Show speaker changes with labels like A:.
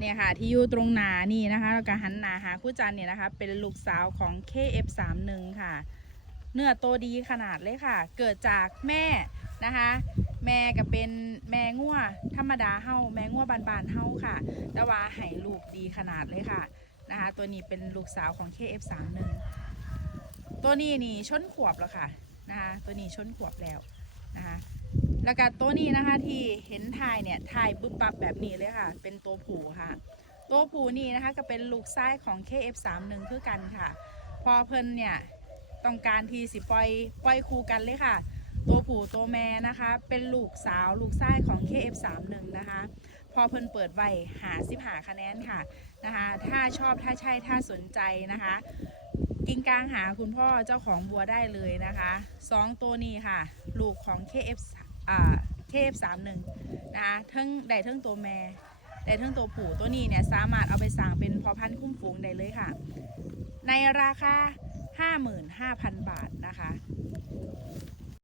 A: เนี่ยค่ะที่อยู่ตรงหนานี่นะคะแล้วก็หันหนาหาคู่จันเนี่ยนะคะ เป็นลูกสาวของ KF31 ค่ะ เนื้อโตดีขนาดเลยค่ะ เกิดจากแม่นะคะ แม่ก็เป็นแม่งัวธรรมดาเฮาแม่งัวบานๆเฮาค่ะ แต่ว่าให้ลูกดีขนาดเลยค่ะนะคะ ตัวนี้เป็นลูกสาวของ KF31 ตัวนี้นี่ชนขวบแล้วค่ะนะคะตัวนี้ชนขวบแล้วนะคะ แล้วก็ตัวนี้นะคะที่เห็นถ่ายเนี่ยถ่ายปุ๊บปับแบบนี้เลยค่ะ เป็นตัวผูค่ะ ตัวผูนี่นะคะก็เป็นลูกไส้ของ KF31 คือกันค่ะ พอเพิ่นเนี่ยต้องการทีสิปล่อยปล่อยคู่กันเลยค่ะ ตัวผูตัวแม่นะคะ เป็นลูกสาวลูกไส้ของ KF31 นะคะ พอเพิ่นเปิดไว้หาสิบหาคะแนนค่ะนะคะ ถ้าชอบถ้าใช่ถ้าสนใจนะคะกินกลางหาคุณพ่อเจ้าของบัวได้เลยนะคะสองตัวนี้ค่ะ ลูกของ KF อ่ามหนึ่งนะคะทั้งได้ทั้งตัวแม่ได้ทั้งตัวผู้ตัวนี้เนี่ยสามารถเอาไปสั่งเป็นพอพันธุ์คุ้มฝูงได้เลยค่ะ ในราคา 55,000 บาทนะคะ